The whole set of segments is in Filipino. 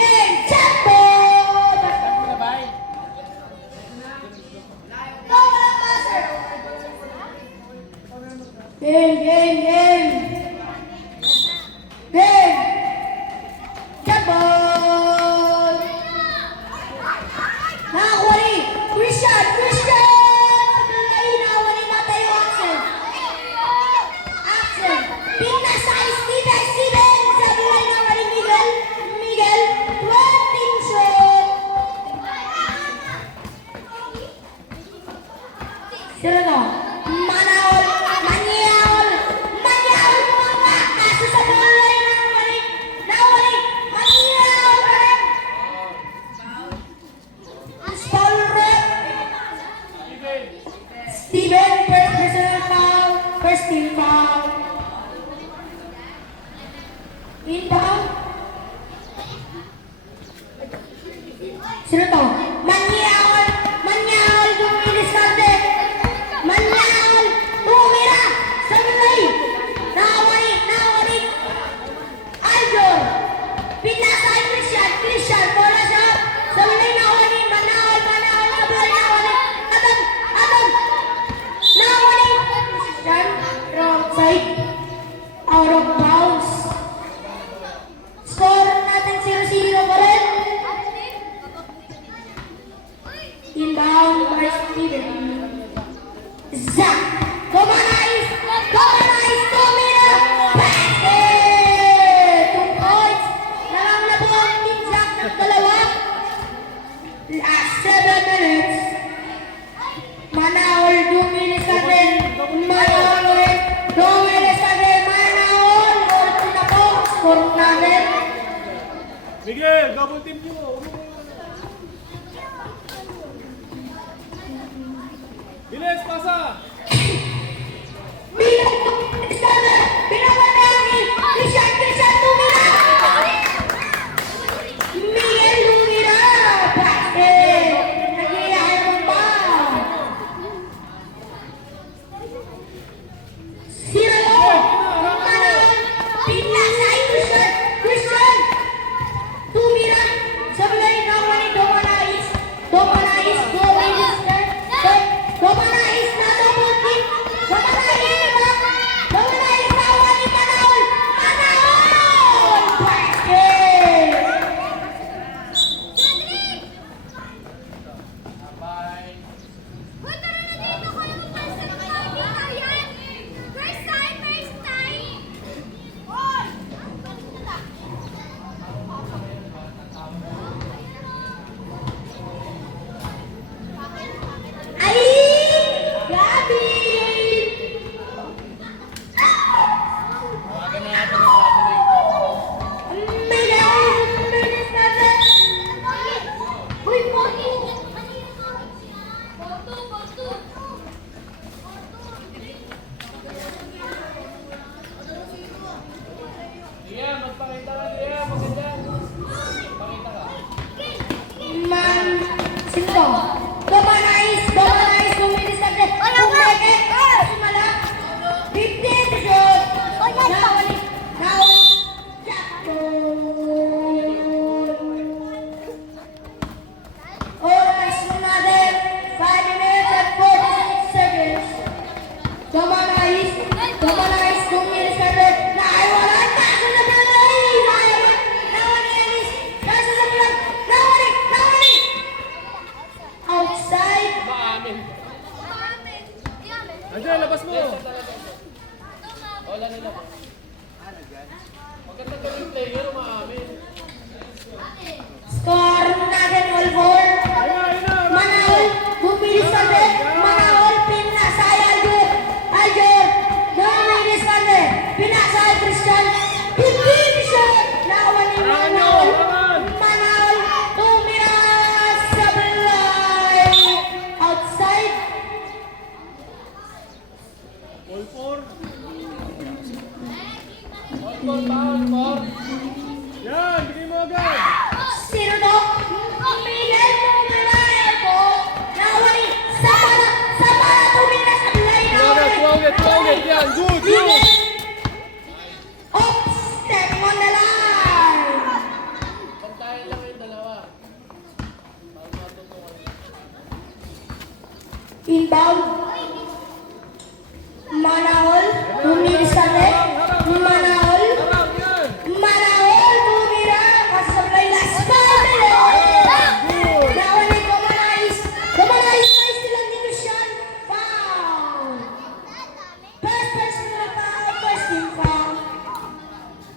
King Jumbo! Game! Jumbo! Nakawali! Christian! Sabay, nakawali na tayo, Axel! Pinasay! Steven! Sabay, nakawali Miguel! 20 shot! Sino to? Manaol! Mga kaso sa buhay nakawali! Manaol pa rin! Stolrep! Steven, first personal foul, first team foul. Inbound. Sino to? Manyal, dumidiskarte. Manyal, tumira. Sablay. Nawari. Aljor. Pinasay Christian, bola siya. Sablay nawari. Manyal, sablay nawari. Adam. Nawari. Christian, wrong side. Out of bounds. Score natin 0-0 pa rin. Inbound by Steven. Zach. Gomanais. Tumira. Basket. 2 points. Nalang po ang Team Zach ng dalawa. Last 7 minutes. Manaol, 2 minutes na rin. Manaol. Orto na po. Score natin. Miguel, double team nyo. Bilis, pasa! Christian tumira! Miguel tumira! Basket! Nagyayari pa! Siro! Manaol! Pinasay Christian! Tumira! Sablay nawali Domanais! Domanais na double team! Domanais nawali Manaol! Basket! Ay! Gabi! Magpakita ka, Liam. Maganda. Magpakita ka. Sino to? Domanais, kumilis na rin. Kumeket, sumala. 15 to shoot. Nawali. Oras mo natin. 5 minutes and 46 seconds. Domanais, kumilis na rin. Naiwalan. Kaso sa balay. Nawali Ellis. Kaso sa balay. Nawali. Outside. Maamin. Andiyan, labas mo. Wala nila. Maganda ka yung player, maamin. Score natin all four. Manaol, bumilis ka rin. Manaol, pinasay Aljor. Bumilis ka rin. Pinasay Christian. 15 shot. Nawali Manaol. Tumira sa balay. Outside. All four. All four. Yan, bigay mo agad. Sino to? Miguel tumira po. Nawali. Sama tumira sa balay. Nawali. Tuwagit. Yan, good. Off, step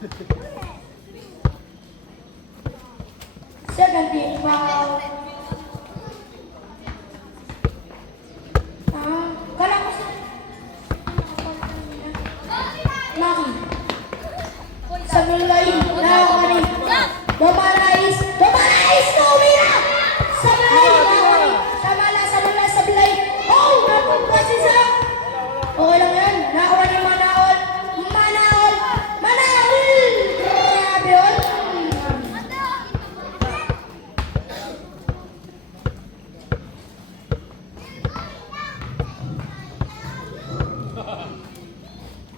Second team foul. Kala ko sa... Maki. Sa Mulay, nakakani. Domanais, tumira! Sa Mulay, nakakani. Sa Mulay. Oh, napunta si Zach. Okay lang yan. Nakakuha ni Manaol. Grabe yun.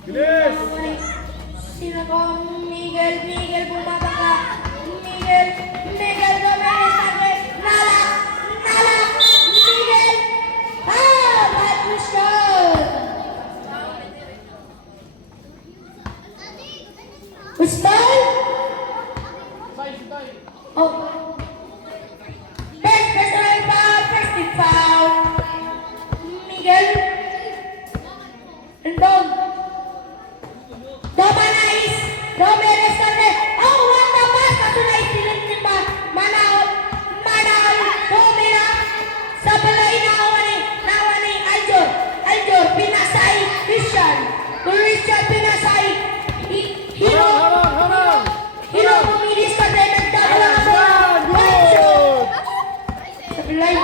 Bilis! Sino ko? Miguel bumabaka. Miguel Gomez, Nala, Miguel. Bad shot. Usman? Oh. First personal foul, first team foul. Miguel. Rendong. Domanais, Romeres kami. Oh, what the pass? Kaso na isilin ni Manaol, tumira. Sa balay nakuha ni Aljor, pinasay, Christian pinasay. Hiro pumilis kami, nagdala ka ba? One shot. Sa balay.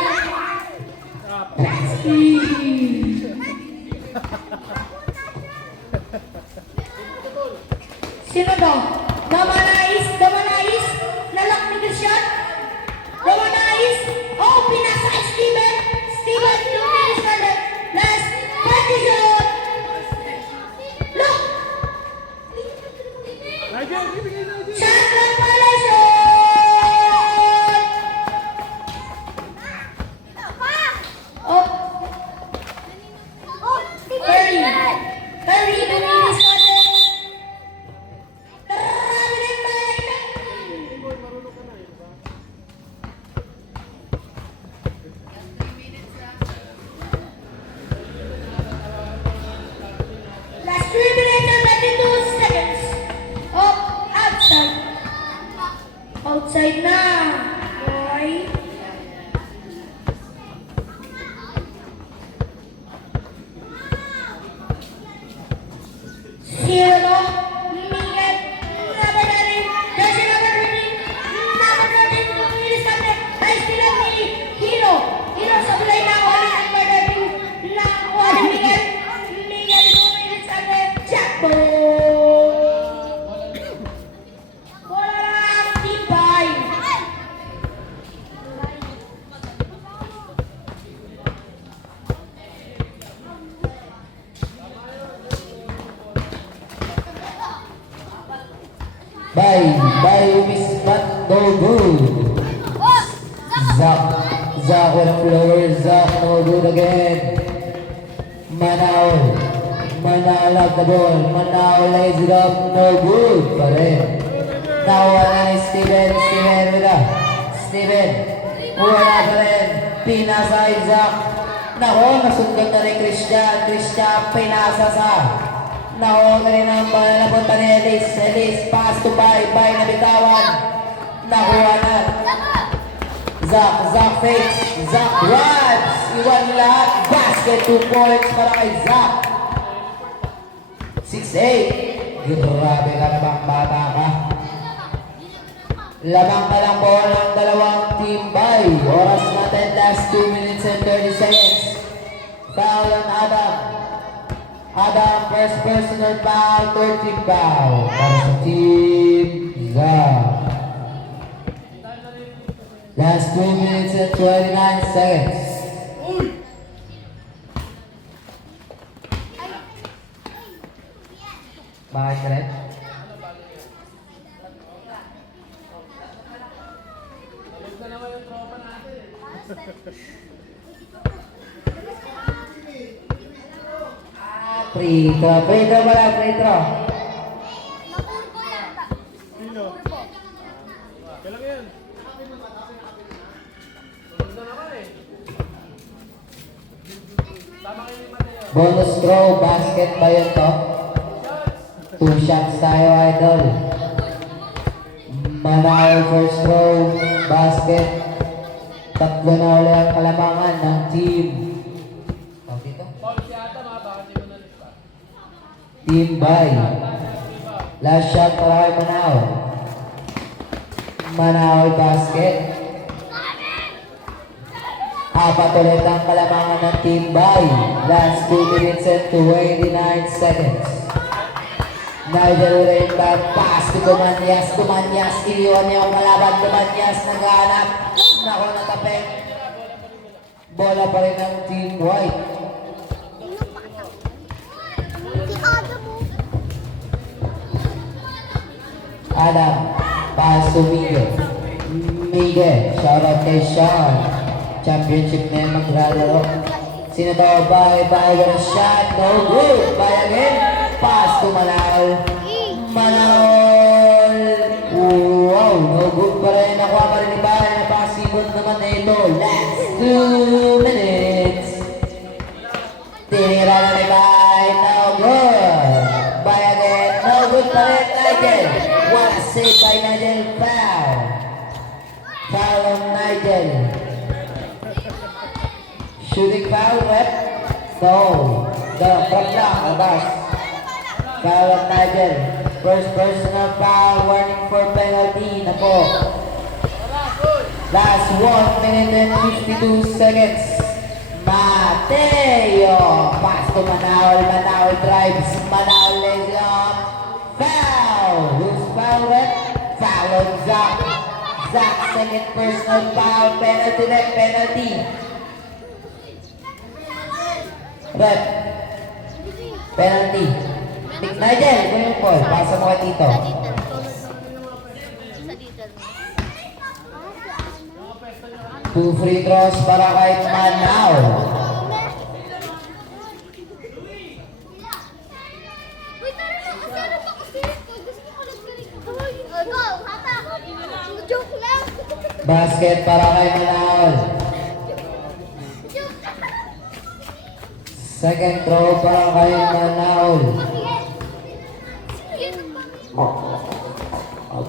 Sino daw? Domanais, nalak ni Christian. Domanais, oh, pinasa Steven, lumilis ka na. Last, 20 shot. Look! Nigel, ibigay Nigel! Shot lang pala, shot! Oh. Curry, lumilis ka na. Last 3 minutes and 22 seconds. Oh, outside. Outside na. Okay. Zero. Miguel. Number 13. Jersey number 13. Pumilis kami. Nice nila ni Hiro. Sa bulay na ako ni number 13. Nakuha ni Miguel. Pumilis kami. Jackpot. Bola lang. Tibay. By Miss Mandogo. Zach with the floor. Zach no good again. Manaol have the ball. Manaol lays it up. No good pa rin. Nakuha na ni Steven wala pa rin. Pinasa Isaac. Nako, nasundan na ni Christian. Pinasa sa. Nako, rin ang bala na punta ni Ellis. Pass to Bay na bitawan. Nakuha na. Zach fakes. Zach grabs. Iwan lahat. Basket 2 points para kay Zach. 6-8. Grabe ka namang bata ka. Lamang na lang po ng dalawang team by. Oras natin last 2 minutes and 30 seconds. Foul on Adam, first personal foul, 13 foul. Para sa team Zach. Last 2 minutes and 29 seconds. Bakit ka rin? Free throw pala, free throw. Sino? Kailang yan? Tulog na naman eh. Tama kayo ni Mateo. Bonus throw, basket ba yun to? 2 shots tayo, idol. Manal first throw, basket. Tatlo na ulit ang kalamangan ng team. Tawag dito? Paul si Adam ha, baka di mo na-lipat. Team by. Last shot para kay Manal. Manal basket. Apat ulit ang kalamangan ng team by. Last 2 minutes and 29 seconds. Nigel ulit ang pass to Dumanyas. Dumanyas, iniwan niya ang kalaban. Dumanyas, naghahanap. Nako, natapik. Bola pa rin ng team white. Adam, pass to Miguel. Miguel, shout out kay Sean. Championship na yung maglalaro. Sino to? Bye, gonna shot. No good. Bye again. Pass to Manal. Manal. Wow, no good pa rin. Nakuha pa rin ni Bye. Napasibot naman na ito. Last 2 minutes. Tinira na ni Bye. No good. Bye again. No good pa rin. Nigel. What a save by Nigel. Foul. Foul on Nigel. Shooting foul, rep? No. The from block, abas. Foul on Nigel. First personal foul, warning for penalty. Nako. Last 1 minute and 52 seconds. Mateo. Pass to Manal. Manal drives. Manal lays up. Foul. Who's foul, rep? Foul on Zach. Zach, second personal foul. Penalty, rep, penalty. Rep. Penalty. Nigel, kunin mo po. Pasa mo kay Tito. 2 free throws para kay Manal. Basket para kay Manal. Second throw para kay Manal.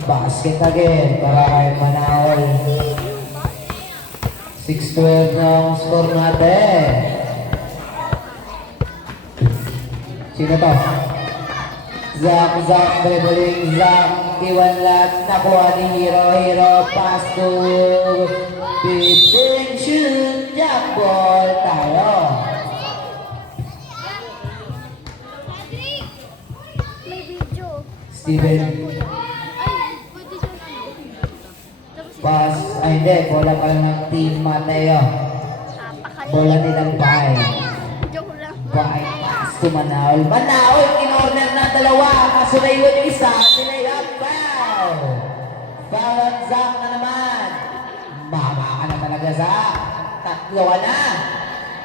Basket again para kay Manal. 6-12 na ang score natin. Sino to? Zach, dribbling, Zach, iwan lahat, nakuha ni Hero, pass to Pippin, shoot, jump ball, tayo. Steven, pass, ay hindi, bola pa ng team Mateo. Bola nilang Bay. Bay, pass to Manal. Manal, in-order na dalawa. Kaso naiwan yung isa. Sinay up, foul. Foul on Zach na naman. Mama ka na talaga, Zach. Tatlo ka na.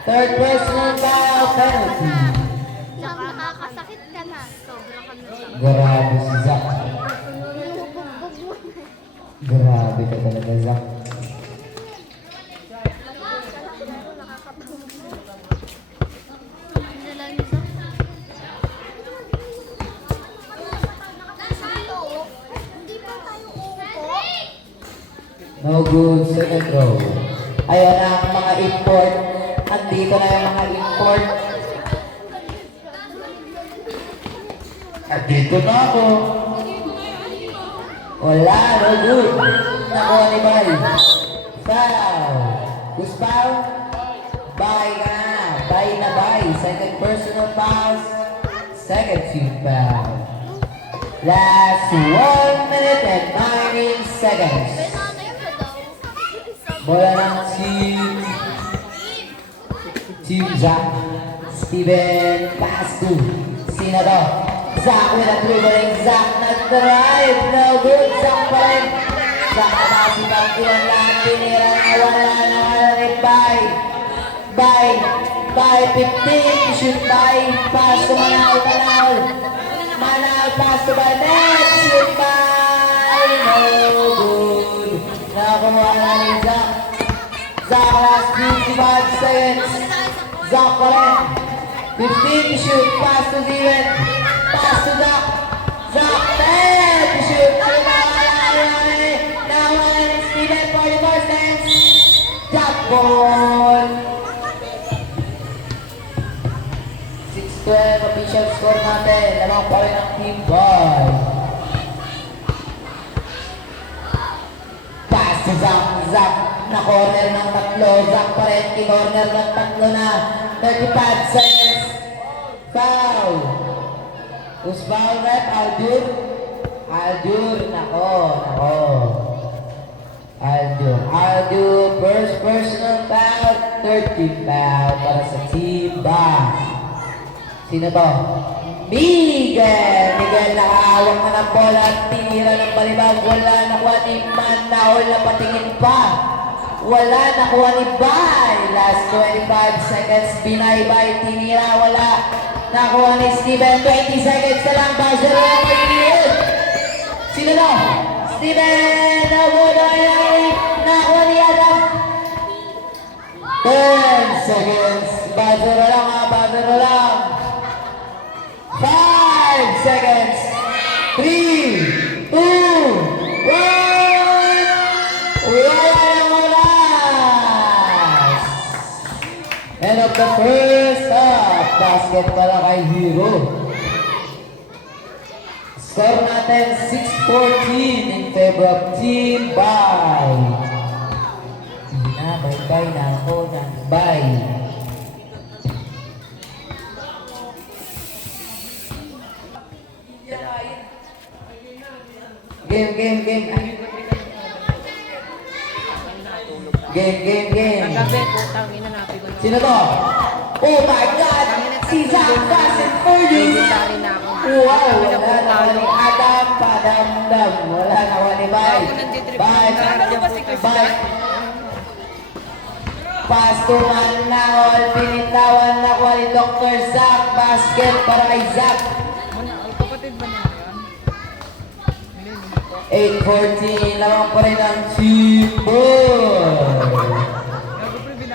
Third personal foul penalty. Nakakasakit ka na. Sobra ka na. Grabe si Zach. Grabe ka talaga, Zach. No good, second row. Ayan na ang mga import. Andito na yung mga import. Andito na ako. Wala, no good. Nakuha ni Bay. Foul. Who's foul? Bay ka na. Bay na Bay. Second personal pass. Second team foul. Last 1 minute and 19 seconds. Bola ng Team Zach. Steven, pass to. Sino to? Zach with a dribbling. Zach nag-drive. No good. Zach pa rin. Zach nakasipag iwan lahat. Tinira na wala na rin. Bay 15. Shoot Bay. Pass to Manal. Manal pass to Bay. Net. Shoot Bay. No good. Nakakuha na ni Zach. Zach last 55 seconds. Zach pa rin. 15 to shoot. Pass to Steven. Pass to Zach. Zach 10 to shoot. Ano ba? rin. Lamang pa rin ang Team Boy. Pass to Zach na corner ng tatlo. Zach pa rin, kinorner ng tatlo na 35 seconds. Foul. Who's foul rep? Aldur? Aldur, nako. Aldur, first personal foul, 30 foul para sa Team Bass. Sino to? Miguel nakahawak na ng bola at tinira ng balibag. Wala nakuha ni Manaol na patingin pa. Wala nakuha ni Bay. Last 25 seconds, binaybay, tinira, wala. Nakuha ni Steven, 20 seconds na lang. Buzzer na mag-iit. Sino to? Steven, nakuha ni Adam. 10 seconds. Buzzer na lang ha, buzzer na lang. 5 seconds. 3, 2, 1. Wala nang oras. End of the first half. Basket pala kay Hero. Score natin 6-14 in favor of Team Bay. Sige na, bye-bye na ako na. Bye. Game. Kagabi, putang ina natin ko. Sino to? Oh my God! Si Zach Fast and Furious! Legendary na ako. Wow! Wala na ni Adam Padamdam. Wala na ni Bay. Bay. Pass to Manaol. Pinitawan na ko ni Dr. Zach. Basket para kay Zach. Kapatid ba niya yan? 8-14. Lamang pa rin ang Team Boy.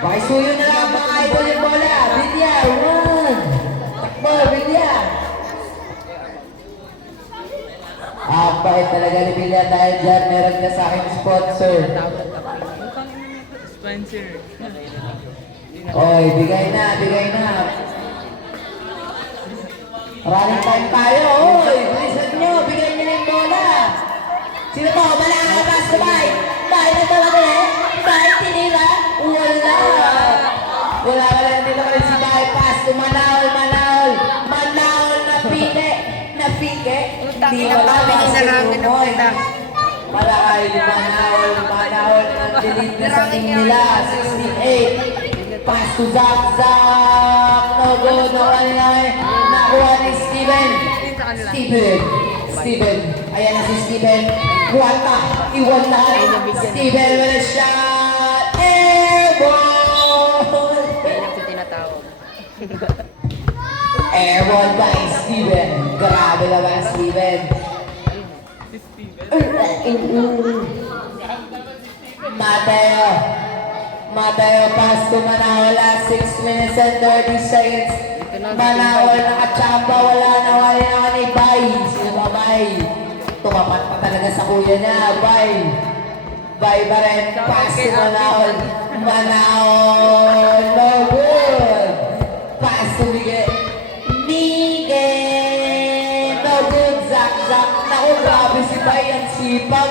Pakisuyo na lang mga idol yung bola. Bilya, run! Takbo, Bilya! Bait talaga ni Bilya dahil dyan meron ka sa aking sponsor. Spencer. Oy, bigay na. Running time tayo, oy! Bilisan nyo, bigay nyo na yung bola. Sino to? Malakas na Bay! Bay na talaga eh! Bay, tinira! Wala dito rin si Bay. Pass to Manaol na pike. Hindi wala para kay Manaol na deliver sa team nila. 68. Pass to Zach. No good. Nakuha ni Steven. Ayan na si Steven. Iwan na. Steven with a shot. Airball! Airball by Steven. Grabe naman Steven. Mateo pass to Manaol. 6 minutes and 30 seconds. Manaol nakachamba. Wala na ni Bay. Sino ba Bay? Tumapat pa talaga sa kuya niya. Bay pa rin. Pass to Manaol. No good. Pass to Miguel. No good. Zach. Naku, grabe si Bay. Ang sipag.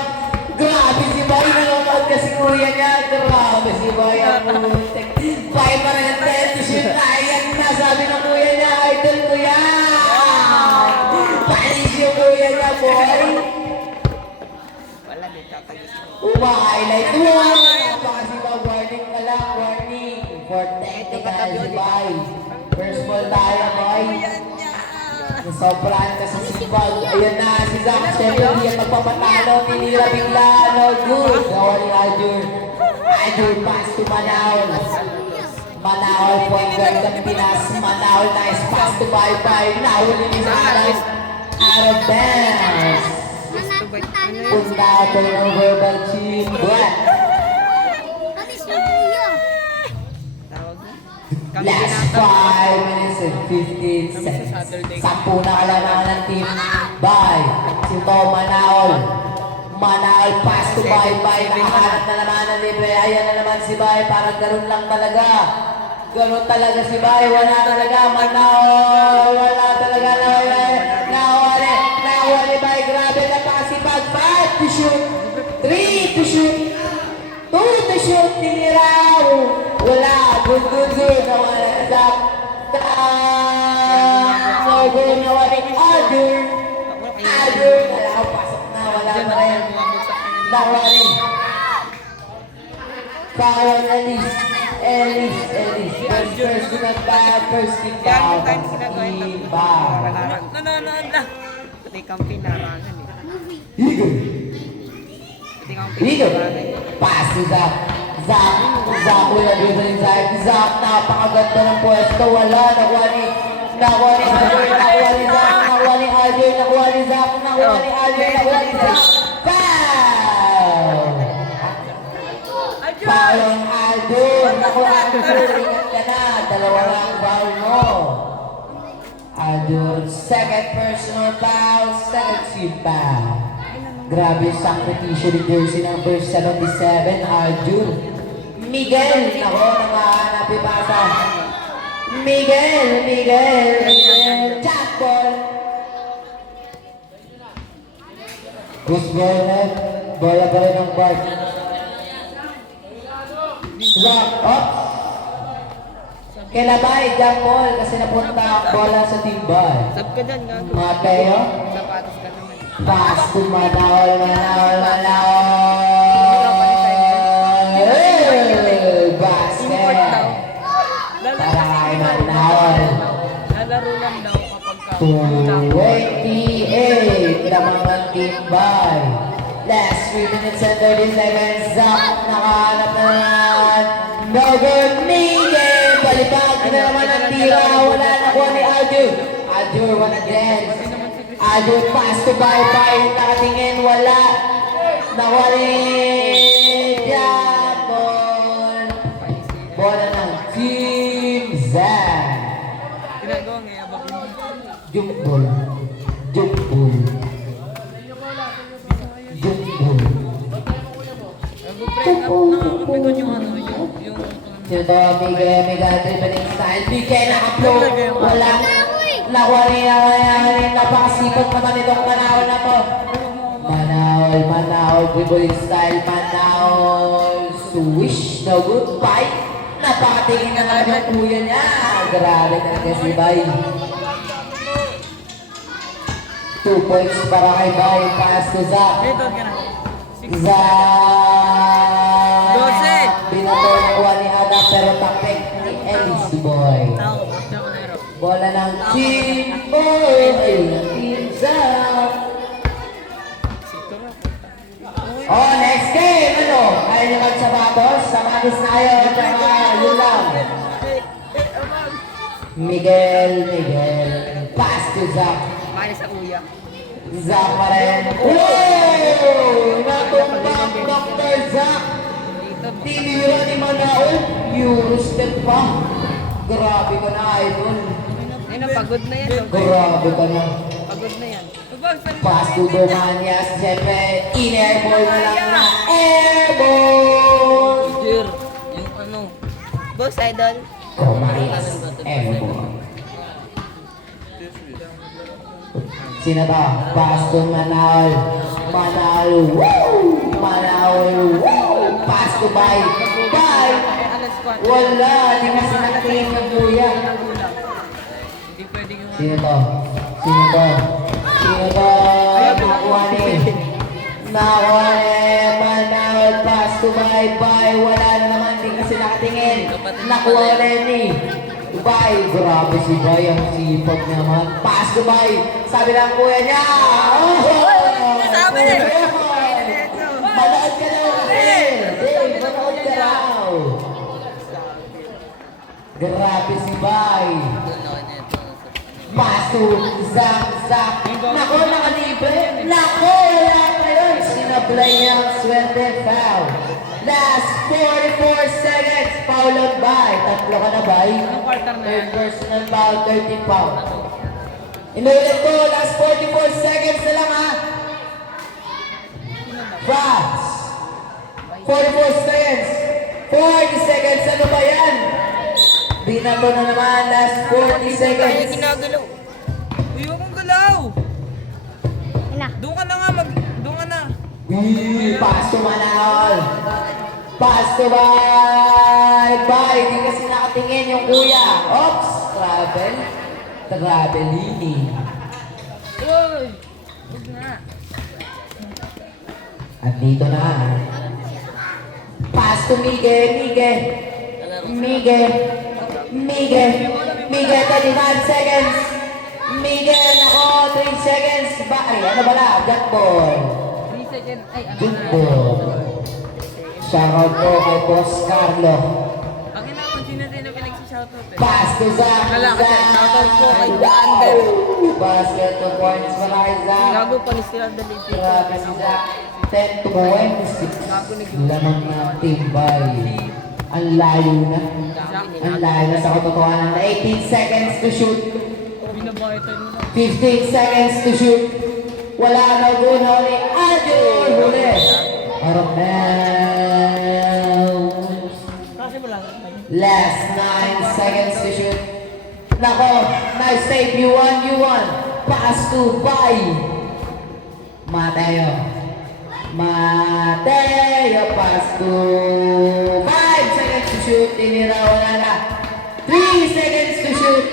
Grabe si Bay. Nanonood kasi kuya niya. Grabe si Bay. Ang muntik. Bay pa rin ang 10 to shoot. Ayan na. Sabi ng kuya niya. Idol ko yan. Panis yung kuya niya, boy. Wala din tatagis mo. Highlight. Napakasiba. Warning ka lang. Warning. For technical si Bay. First ball tayo, boy. Sobrang kasi si Bag. Ayun na, si Zach. Siyempre, hindi ang magpapatalo. Tinira bigla. No good. Gawa ni Aldur pass to Manaol. Manaol, point guard ng Pinas. Manaol, nice pass to Bay. Nahuli ni Adam. Out of bounds. Punta ako ng verbal team. Black. Tawag na. Last 5 minutes and 15 seconds. 10 na kailangan ng team. Bay. Si Tom Manaol. Pass to Bay. Nakahanap na naman ng libre. Ayan na naman si Bay. Parang ganun lang talaga. Ganun talaga si Bay. Wala talaga. Manaol. Wala talaga. Wala. Good. Nawala na Zach. No good. Nawala ni Aldur. Aldur. Wala ko. Pasok na. Wala pa rin. Nawala ni. Foul on Ellis. First na bad. First team foul. Iba. Nanonood na. Pati kang pinarangan eh. Eagle. Pati kang Eagle. pinarangan. Pass to Zach. Zach wala dito rin Zach. Zach, napakaganda ng pwesto. Wala. Nakuha ni Alger. Nakuha ni Zach. Nakuha ni Alger. Nakuha ni Zach. Nakuha ni Alger. Nakuha ni Zach. Foul! Foul on Alger. Nakuha Alger. Ingat ka na. Dalawa lang ang foul mo. Alger, second personal foul. Second team foul. Grabe yung sakritisyo ni jersey number 77, Alger. Miguel, nako, nakahanap yung pasa. Miguel, jackball. Goose ball net, bola pa rin ng Bart. Zach, ops. Kilabay, jackball, kasi napunta ang bola sa team ball. Sab ka dyan, gago. Mateo, Sapatos ka naman. pass to Manawal. Basket. Para kay Manawal. Lalaro lang daw kapag ka. 28 naman ang team by. Last 3 minutes and 30 seconds. Zach, nakahanap na naman. No good, Miguel. Balibag na naman ang tira. Wala nakuha ni Alger. Alger, wanna dance. Alger, pass to Bye. Nakatingin, wala. Nakuha ni Jabon. Bola ng Team Zach. Ginagawa ngayon, babin. Jump ball. Nag-break up na. Kapag yung ano, yung Ito, Miguel, dribbling style. Miguel, naka-flow. Walang nakuha rin. Napakasipag naman itong Manawal na to. Manawal, dribbling style. Manawal, swish. No good, bye. Napakatingin na naman yung kuya niya. Grabe talaga si Bay. 2 points para kay Bay. Pass to Zach. Ito ka na. Zach. 12. Binato nakuha ni Ada pero taktik ni Ellis Boy. Tao, tsaka na ero. Bola ng Team Boy. Team Zach. Oh, next game. Ano? Kaya niyo magsabatos? Sabatos na kayo. Tsaka yun lang. Miguel. Pass to Zach. Mali sa kuya. Zach pa rin. Wow! Natumbang Dr. Zach. Tinira ni Manaol. Eurostep pa. Grabe ka na, idol. Ayun, pagod na yan. Grabe ka na. Pagod na yan. Pass to Domanias. Siyempre, in-airball na lang na. Airball! Dear, yung ano. Boss, idol. Domanias. Airball. Sino to? Pass to Manaol. Woo! Pass to Bay. Alas 4. Wala, di kasi nakatingin ng kuya. Hindi pwedeng yung... Sino to? Nakuha ni Manawal, pass to Bay. Wala na naman, di kasi nakatingin. Nakuha ni Bay. Grabe si Bay, ang sipag naman. Pass to Bay. Sabi ng kuya niya. Sabi niya. Manood ka daw kasi. Manood ka raw. Grabe si Bay. Paso, Zach. Nako, nakalibre. Nako, wala pa yun. Sinablay niya ang swerte, foul. Last 44 seconds, foul on Bay. Tatlo ka na, Bay. Anong quarter na yan? Third personal foul, 13 foul. Inulit ko, last 44 seconds na lang, ha? Fast. 44 seconds. 40 seconds, ano ba yan? Binato na naman, last 40 seconds. Ginagalaw. Uy, huwag mong galaw. Ina. Doon ka na nga, doon ka na. Paso Manawal. Pass to bye. Hindi kasi nakatingin yung kuya. Oops! Travelini. Uy! Huwag na. At dito na. Pass to Miguel. Miguel, 35 seconds. Miguel, ako, 3 seconds. Ay, ano ba na? Jack ball. 3 seconds. Ay, ano Jack na. ball. Shoutout po kay Boss Carlo. Ang ina ko, sino din na pinag-shoutout eh. Pass to Zach. Wala kasi, shoutout po kay Jander. Basket 2 points para kay Zach. Gago pa ni sila dalit dito. Grabe si Zach. 10 to 26. Lamang ng timbay. Ang layo na. Ang layo na sa katotohanan. 18 seconds to shoot. Binabayatan mo na. 15 seconds to shoot. Wala na guna ulit. Adjur! Huli! Armel. Kasi mo lang. Last 9 seconds to shoot. Nako, nice save. You won. Pass to Bay. Mateo, pass to 5 seconds to shoot. Tinira, wala na. 3 seconds to shoot.